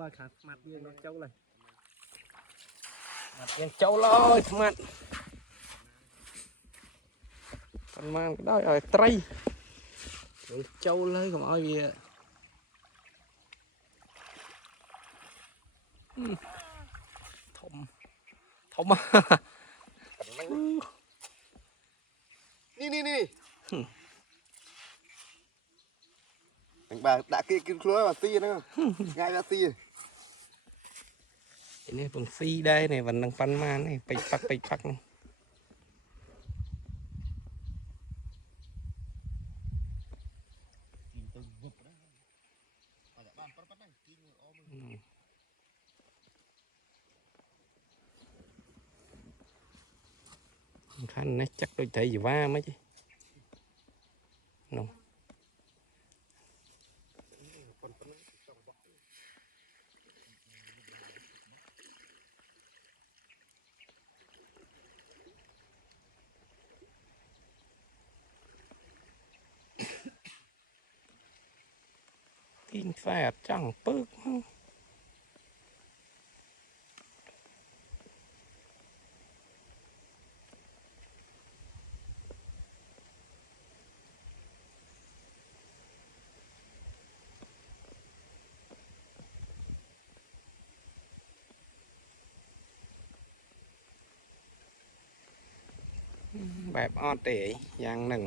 là khát mặt viên nó châu này mặt viên châu lôi mặt con mang cái đó ở tây châu lấy không ai gì thom thom Nè. Anh bà đã kia khối bà ti nữa. Ngay ra ti. cái này bằng phi đây này vẫn đang phân man này bịch bắc này. Khăn này chắc tôi thấy gì va mấy chứ no. Tin phạt chẳng bớtแบบออดเต๋อย่างหนึ่ง